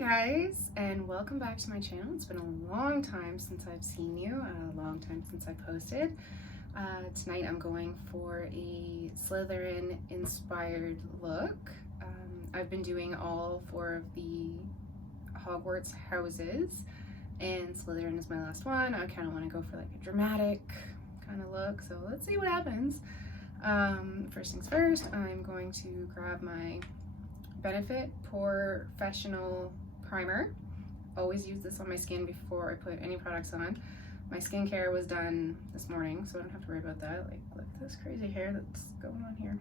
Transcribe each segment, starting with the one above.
Hi guys, and welcome back to my channel. It's been a long time since I've seen you, a long time since I posted. Tonight I'm going for a Slytherin inspired look. I've been doing all four of the Hogwarts houses, and Slytherin is my last one. I kind of want to go for like a dramatic kind of look, so let's see what happens. First things first, I'm going to grab my Benefit Professional Primer. Always use this on my skin before I put any products on. My skincare was done this morning, so I don't have to worry about that. Like, look at this crazy hair that's going on here.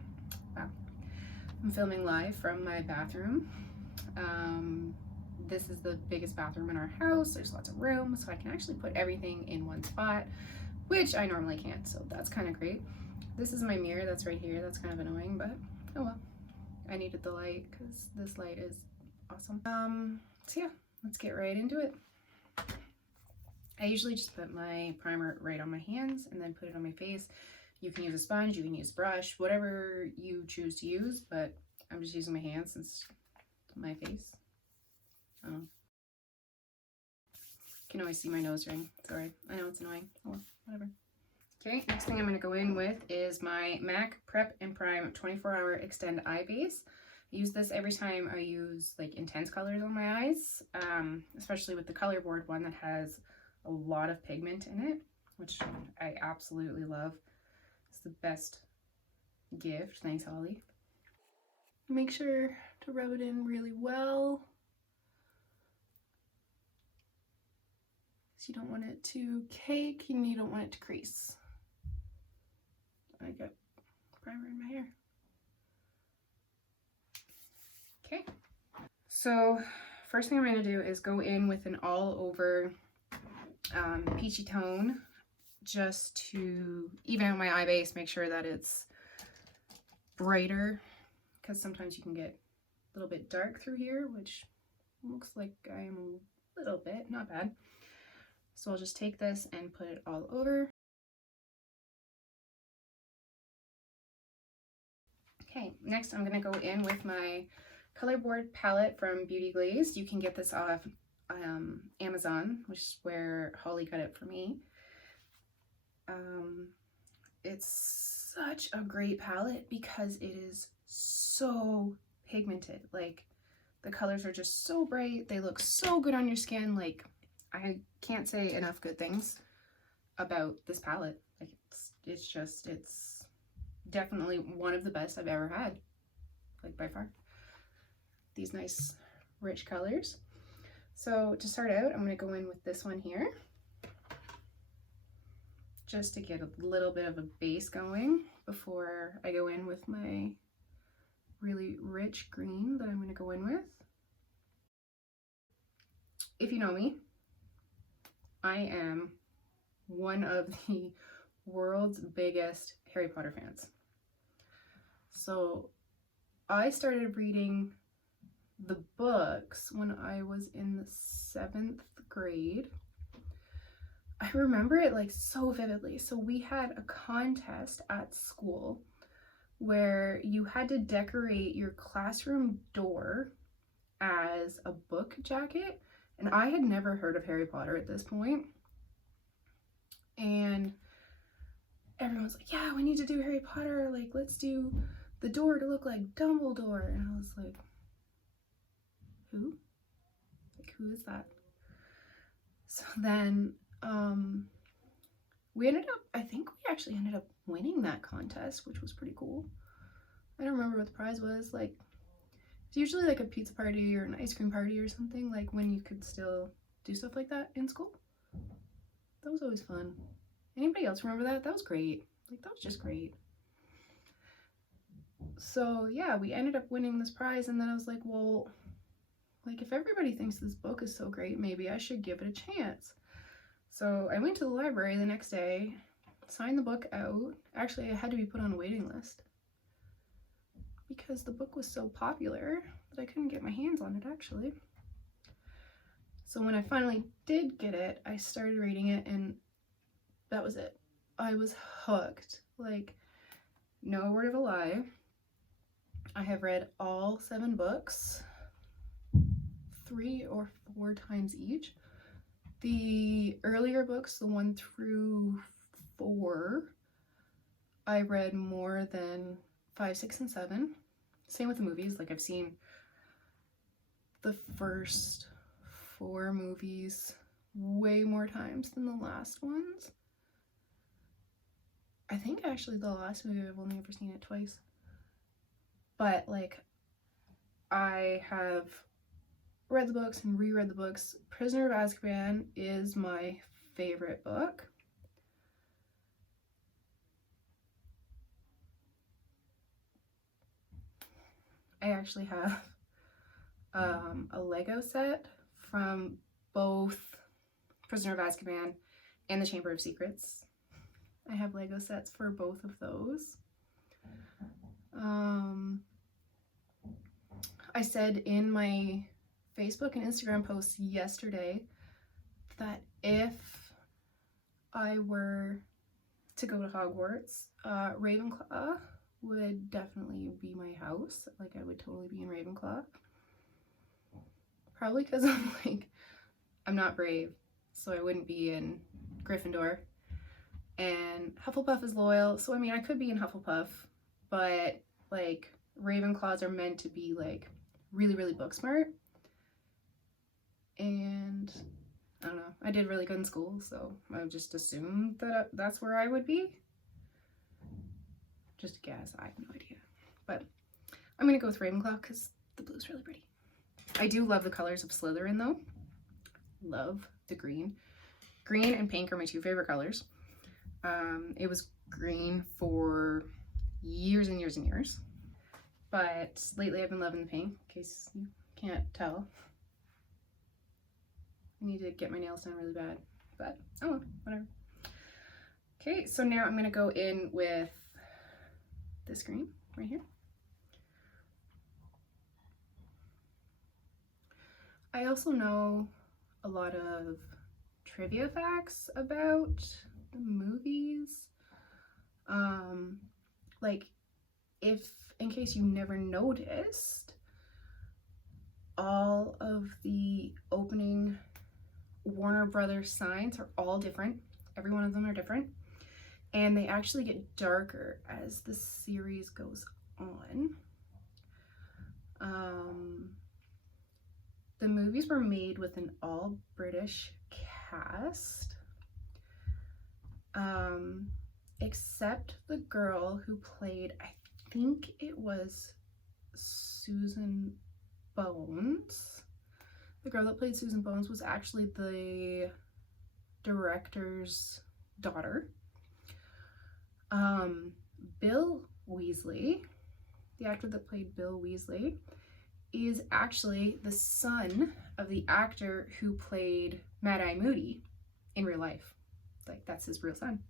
Wow. I'm filming live from my bathroom. This is the biggest bathroom in our house. There's lots of room, so I can actually put everything in one spot, which I normally can't, so that's kind of great. This is my mirror that's right here. That's kind of annoying, but oh well. I needed the light because this light is awesome. So yeah, let's get right into it. I usually just put my primer right on my hands and then put it on my face. You can use a sponge, you can use a brush, whatever you choose to use, but I'm just using my hands since it's my face. You can always see my nose ring. Sorry, I know it's annoying. Oh well, whatever. Okay, next thing I'm going to go in with is my MAC Prep and Prime 24-Hour Extend Eye Base. I use this every time I use like intense colors on my eyes, especially with the Colorboard one that has a lot of pigment in it, which I absolutely love. It's the best gift. Thanks, Holly. Make sure to rub it in really well, because you don't want it to cake and you don't want it to crease. I got primer in my hair. Okay, so first thing I'm going to do is go in with an all over peachy tone just to even out my eye base, make sure that it's brighter, because sometimes you can get a little bit dark through here, which looks like I am a little bit, not bad. So I'll just take this and put it all over. Okay, next I'm going to go in with my Colorboard Palette from Beauty Glazed. You can get this off Amazon, which is where Holly got it for me. It's such a great palette because it is so pigmented. Like, the colors are just so bright. They look so good on your skin. Like, I can't say enough good things about this palette. Like, it's definitely one of the best I've ever had, like by far. These nice rich colors. So to start out, I'm going to go in with this one here just to get a little bit of a base going before I go in with my really rich green that I'm going to go in with. If you know me, I am one of the world's biggest Harry Potter fans. So I started reading the books when I was in the 7th grade. I remember it like so vividly. So we had a contest at school where you had to decorate your classroom door as a book jacket. And I had never heard of Harry Potter at this point. And everyone's like, yeah, we need to do Harry Potter. Like, let's do the door to look like Dumbledore. And I was like, who? Like, who is that? So then I think we actually ended up winning that contest, which was pretty cool. I don't remember what the prize was. Like, it's usually like a pizza party or an ice cream party or something, like when you could still do stuff like that in school. That was always fun. Anybody else remember that? That was great. Like, that was just great. So yeah, we ended up winning this prize, and then I was like, well, like, if everybody thinks this book is so great, maybe I should give it a chance. So I went to the library the next day, signed the book out. Actually, I had to be put on a waiting list because the book was so popular that I couldn't get my hands on it, actually. So when I finally did get it, I started reading it, and that was it. I was hooked. Like, no word of a lie. I have read all 7 books 3 or 4 times each. The earlier books, the 1 through 4, I read more than 5, 6, and 7. Same with the movies. Like, I've seen the first 4 movies way more times than the last ones. I think actually the last movie I've only ever seen it twice. But like, I have read the books and reread the books. Prisoner of Azkaban is my favorite book. I actually have a Lego set from both Prisoner of Azkaban and the Chamber of Secrets. I have Lego sets for both of those. I said in my Facebook and Instagram posts yesterday that if I were to go to Hogwarts, Ravenclaw would definitely be my house. Like, I would totally be in Ravenclaw. Probably because I'm not brave, so I wouldn't be in Gryffindor. And Hufflepuff is loyal, so I mean, I could be in Hufflepuff, but like, Ravenclaws are meant to be like really, really book smart. And I don't know, I did really good in school, so I would just assume that that's where I would be. Just a guess, I have no idea. But I'm gonna go with Ravenclaw because the blue's really pretty. I do love the colors of Slytherin though. Love the green. Green and pink are my 2 favorite colors. It was green for years and years and years, but lately I've been loving the pink, in case you can't tell. I need to get my nails done really bad, but oh well, whatever. Okay, so now I'm gonna go in with this green right here. I also know a lot of trivia facts about the movies. Like, if, in case you never noticed, all of the opening Warner Brothers signs are all different. Every one of them are different. And they actually get darker as the series goes on. The movies were made with an all-British cast. Except the girl who played, I think it was Susan Bones. The girl that played Susan Bones was actually the director's daughter. Bill Weasley, the actor that played Bill Weasley, is actually the son of the actor who played Mad-Eye Moody in real life. Like, that's his real son.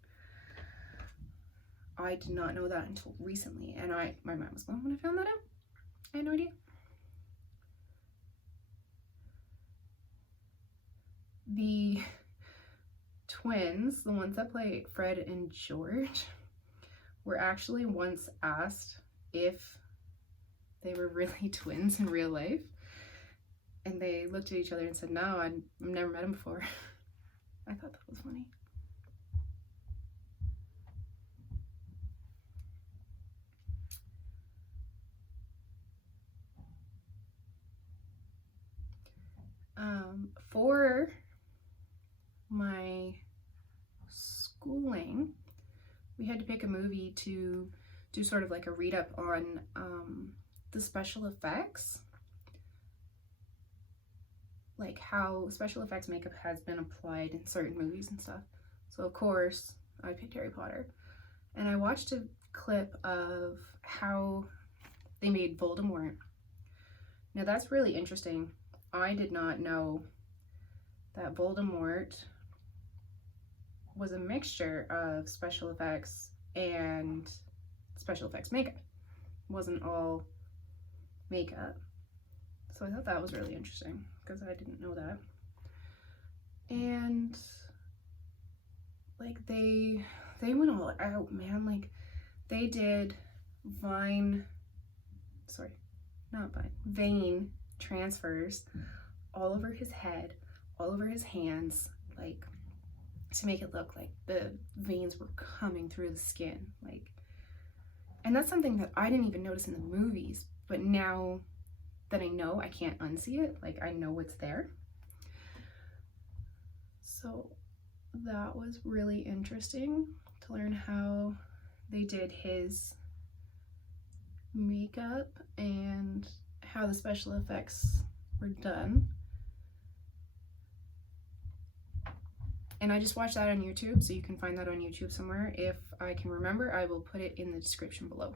I did not know that until recently, and my mind was blown when I found that out. I had no idea. The twins, the ones that play Fred and George, were actually once asked if they were really twins in real life, and they looked at each other and said, no, I've never met them before. I thought that was funny. For my schooling, we had to pick a movie to do sort of like a read-up on the special effects, like how special effects makeup has been applied in certain movies and stuff. So of course I picked Harry Potter, and I watched a clip of how they made Voldemort. Now that's really interesting. I did not know that Voldemort was a mixture of special effects and special effects makeup. It wasn't all makeup. So I thought that was really interesting because I didn't know that. And like they went all out, man. Like, they did vein transfers all over his head, all over his hands, like to make it look like the veins were coming through the skin. Like, and that's something that I didn't even notice in the movies, but now that I know, I can't unsee it. Like, I know it's there. So that was really interesting to learn how they did his makeup and how the special effects were done. And I just watched that on YouTube, so you can find that on YouTube somewhere. If I can remember, I will put it in the description below.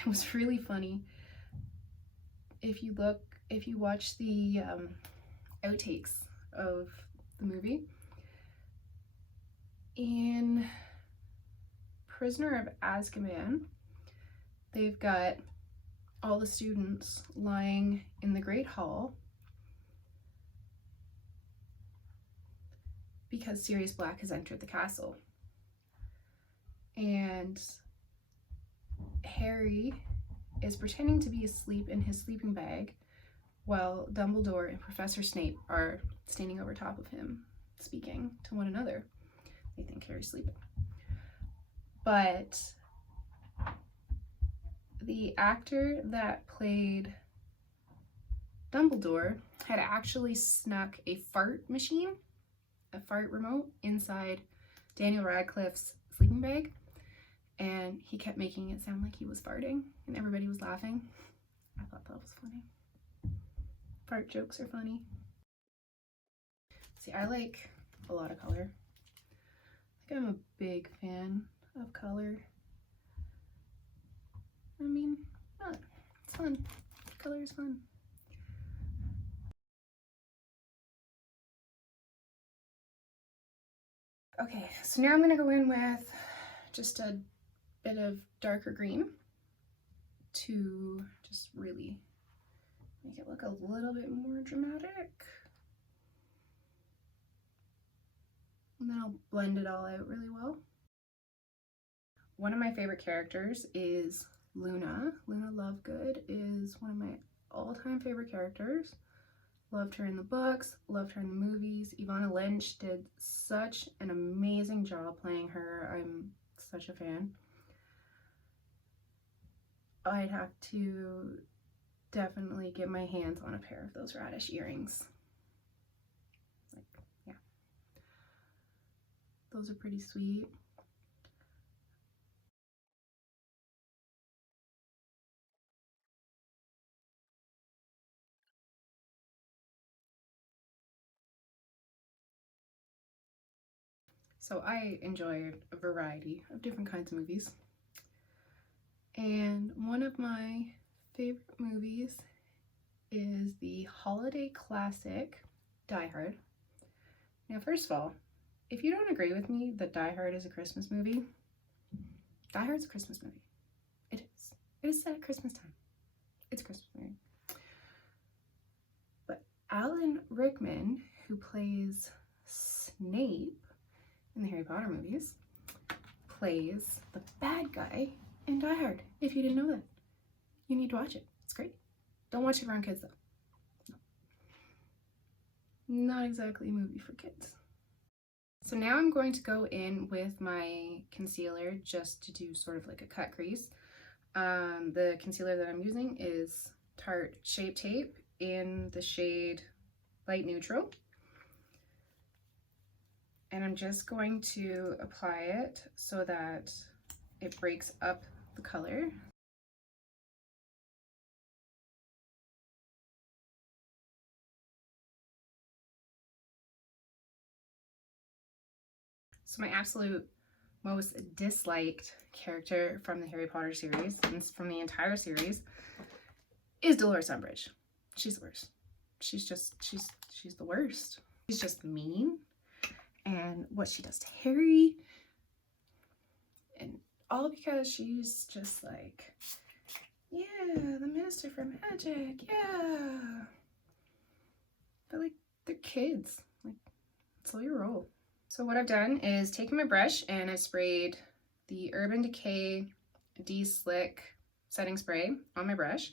It was really funny. If you watch the outtakes of the movie, in Prisoner of Azkaban, they've got all the students lying in the Great Hall because Sirius Black has entered the castle. And Harry is pretending to be asleep in his sleeping bag while Dumbledore and Professor Snape are standing over top of him, speaking to one another. They think Harry's sleeping. But the actor that played Dumbledore had actually snuck a fart machine, a fart remote, inside Daniel Radcliffe's sleeping bag, and he kept making it sound like he was farting, and everybody was laughing. I thought that was funny. Fart jokes are funny. See, I like a lot of color. I think I'm a big fan of color. I mean, it's fun. Color is fun. Okay, so now I'm gonna go in with just a bit of darker green to just really make it look a little bit more dramatic. And then I'll blend it all out really well. One of my favorite characters is Luna. Luna Lovegood is one of my all-time favorite characters. Loved her in the books, loved her in the movies. Ivana Lynch did such an amazing job playing her. I'm such a fan. I'd have to definitely get my hands on a pair of those radish earrings. Like, yeah. Those are pretty sweet. So I enjoy a variety of different kinds of movies. And one of my favorite movies is the holiday classic Die Hard. Now, first of all, if you don't agree with me that Die Hard is a Christmas movie, Die Hard's a Christmas movie. It is. It is set at Christmas time. It's a Christmas movie. But Alan Rickman, who plays Snape in the Harry Potter movies, plays the bad guy in Die Hard. If you didn't know that, you need to watch it. It's great. Don't watch it around kids though. No. Not exactly a movie for kids. So now I'm going to go in with my concealer just to do sort of like a cut crease. The concealer that I'm using is Tarte Shape Tape in the shade Light Neutral. And I'm just going to apply it so that it breaks up the color. So my absolute most disliked character from the Harry Potter series, and from the entire series, is Dolores Umbridge. She's the worst. She's the worst. She's just mean, and what she does to Harry, and all because she's just like, yeah, the Minister for Magic, yeah. But like, they're kids. Like, slow your roll. So what I've done is taken my brush and I've sprayed the Urban Decay De-Slick setting spray on my brush.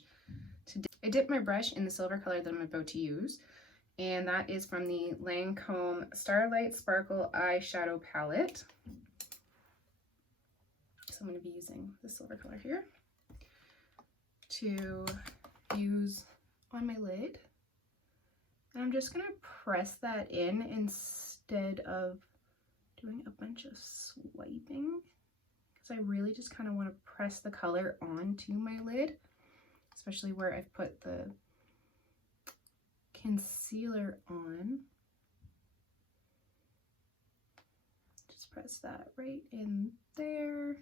I dipped my brush in the silver color that I'm about to use, and that is from the Lancome Starlight Sparkle Eyeshadow Palette. So I'm going to be using the silver color here to use on my lid. And I'm just going to press that in instead of doing a bunch of swiping, because I really just kind of want to press the color onto my lid, especially where I've put the concealer on. Just press that right in there.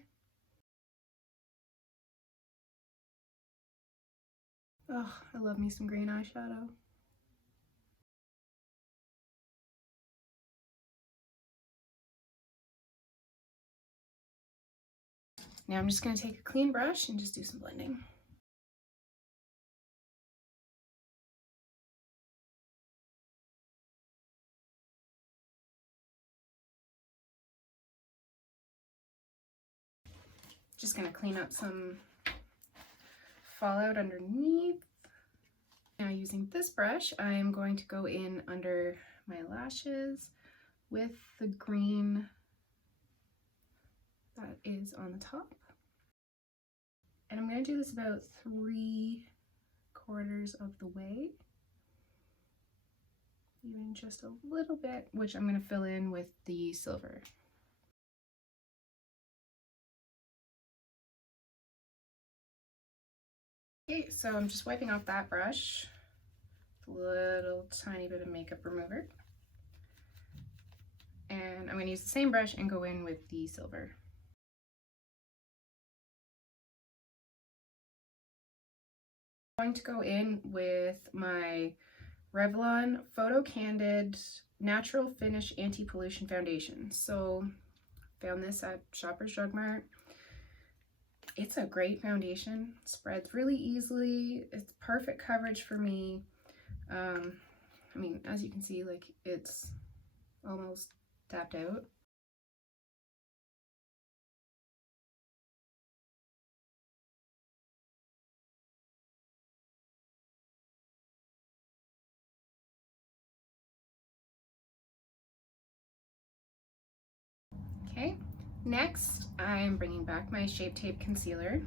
Oh, I love me some green eyeshadow. Now I'm just going to take a clean brush and just do some blending. Just going to clean up some fallout underneath. Now using this brush, I am going to go in under my lashes with the green that is on the top. And I'm going to do this about 3/4 of the way. Even just a little bit, which I'm going to fill in with the silver. Okay, so I'm just wiping off that brush with a little tiny bit of makeup remover. And I'm going to use the same brush and go in with the silver. I'm going to go in with my Revlon Photo Candid Natural Finish Anti-Pollution Foundation. So found this at Shoppers Drug Mart. It's a great foundation, spreads really easily, it's perfect coverage for me. I mean, as you can see, like, it's almost tapped out. Okay, next I'm bringing back my Shape Tape Concealer,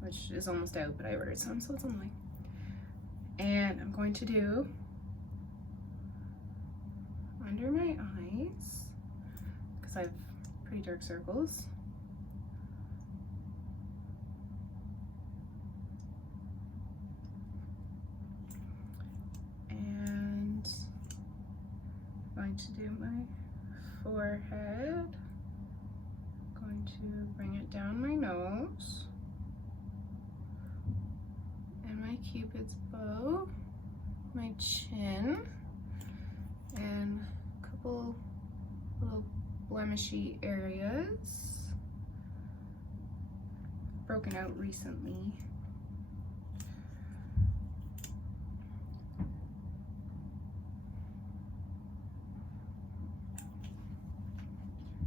which is almost out, but I ordered some, so it's on the way. And I'm going to do under my eyes, because I have pretty dark circles. And I'm going to do my forehead. I'm going to bring it down my nose. And my Cupid's bow, my chin, and a couple little blemishy areas broken out recently.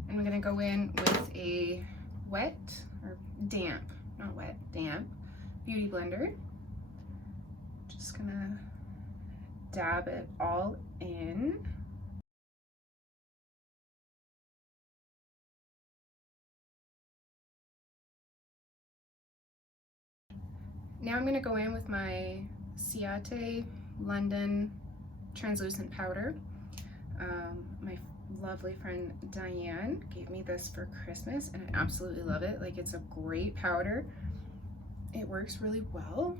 And I'm gonna go in with a wet, or damp, not wet, damp beauty blender. Just gonna dab it all in. Now I'm gonna go in with my Ciate London translucent powder. My lovely friend Diane gave me this for Christmas and I absolutely love it. Like, it's a great powder. It works really well.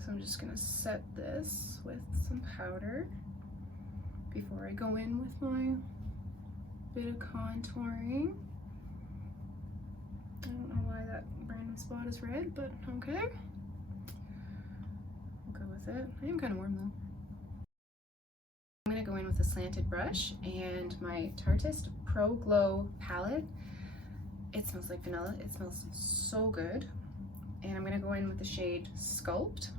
So I'm just gonna set this with some powder before I go in with my bit of contouring. I don't know why that random spot is red, but okay. I'll go with it. I am kind of warm though. I'm gonna go in with a slanted brush and my Tarteist Pro Glow palette. It smells like vanilla. It smells so good. And I'm gonna go in with the shade Sculpt.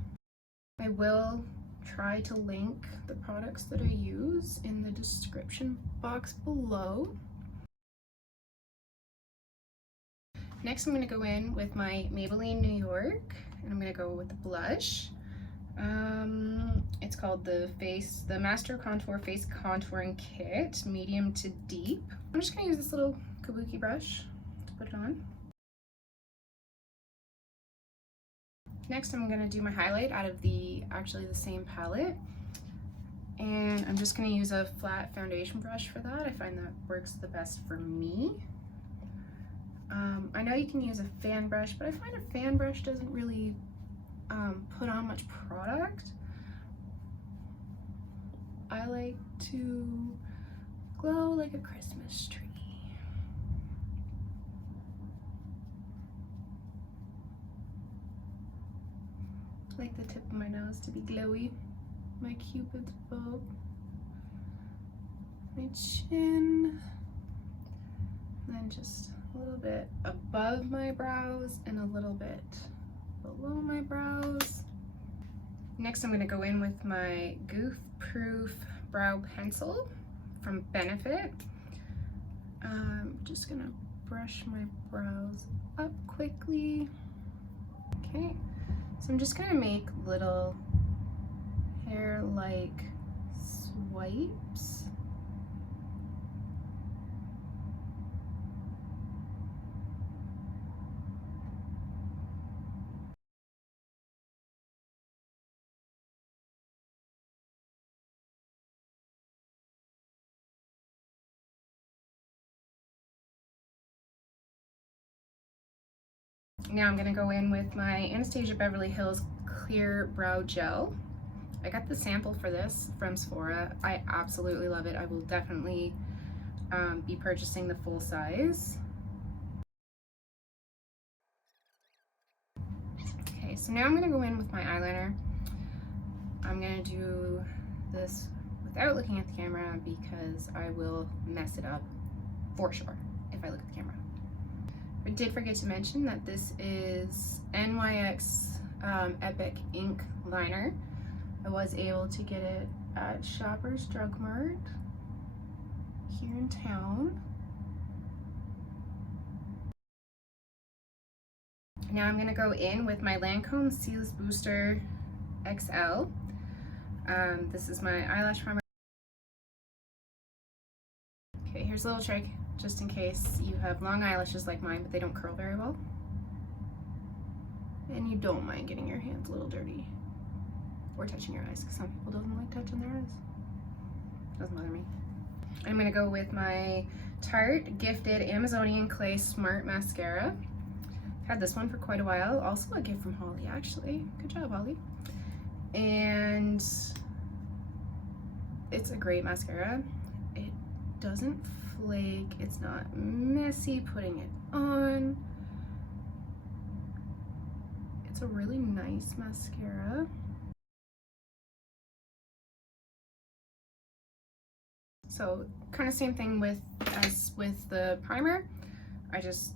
I will try to link the products that I use in the description box below. Next, I'm going to go in with my Maybelline New York, and I'm going to go with the blush. It's called the Master Contour Face Contouring Kit, medium to deep. I'm just going to use this little kabuki brush to put it on. Next, I'm going to do my highlight out of actually the same palette. And I'm just going to use a flat foundation brush for that. I find that works the best for me. I know you can use a fan brush, but I find a fan brush doesn't really put on much product. I like to glow like a Christmas tree. I like the tip of my nose to be glowy. My Cupid's bow. My chin. And then just a little bit above my brows and a little bit below my brows. Next, I'm going to go in with my Goof Proof Brow Pencil from Benefit. I'm just going to brush my brows up quickly. Okay, so I'm just going to make little hair-like swipes. Now I'm going to go in with my Anastasia Beverly Hills Clear Brow Gel. I got the sample for this from Sephora. I absolutely love it. I will definitely be purchasing the full size. Okay, so now I'm going to go in with my eyeliner. I'm going to do this without looking at the camera because I will mess it up for sure if I look at the camera. I did forget to mention that this is NYX Epic Ink Liner. I was able to get it at Shoppers Drug Mart here in town. Now I'm going to go in with my Lancome Seals Booster XL. This is my eyelash primer. Okay, here's a little trick, just in case you have long eyelashes like mine, but they don't curl very well. And you don't mind getting your hands a little dirty. Or touching your eyes, because some people don't like touching their eyes. Doesn't bother me. I'm going to go with my Tarte Gifted Amazonian Clay Smart Mascara. I've had this one for quite a while. Also a gift from Holly, actually. Good job, Holly. And it's a great mascara. It doesn't flake. It's not messy putting it on. It's a really nice mascara. So kind of same thing as with the primer. I just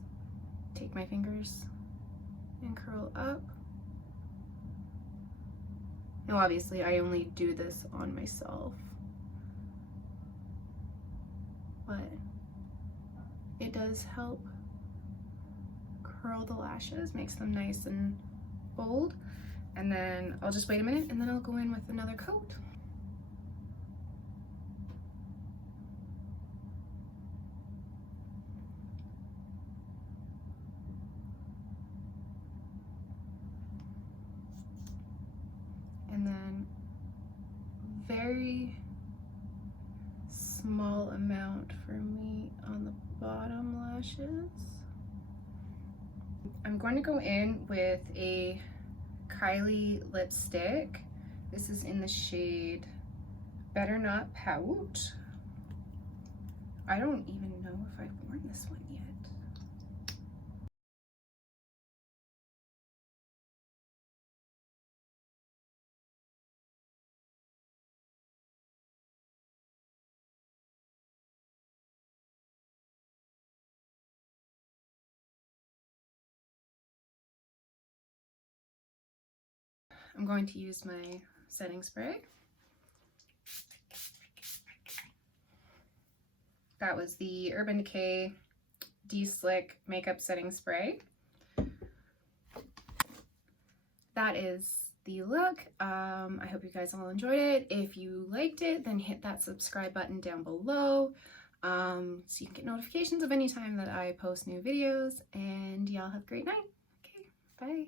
take my fingers and curl up. Now obviously I only do this on myself, but it does help curl the lashes, makes them nice and bold. And then I'll just wait a minute and then I'll go in with another coat. And then very small amount for me on the bottom lashes. I'm going to go in with a Kylie lipstick. This is in the shade Better Not Pout. I don't even know if I've worn this one yet. I'm going to use my setting spray. That was the Urban Decay De-Slick Makeup Setting Spray. That is the look. I hope you guys all enjoyed it. If you liked it, then hit that subscribe button down below so you can get notifications of any time that I post new videos. And y'all have a great night. Okay, bye.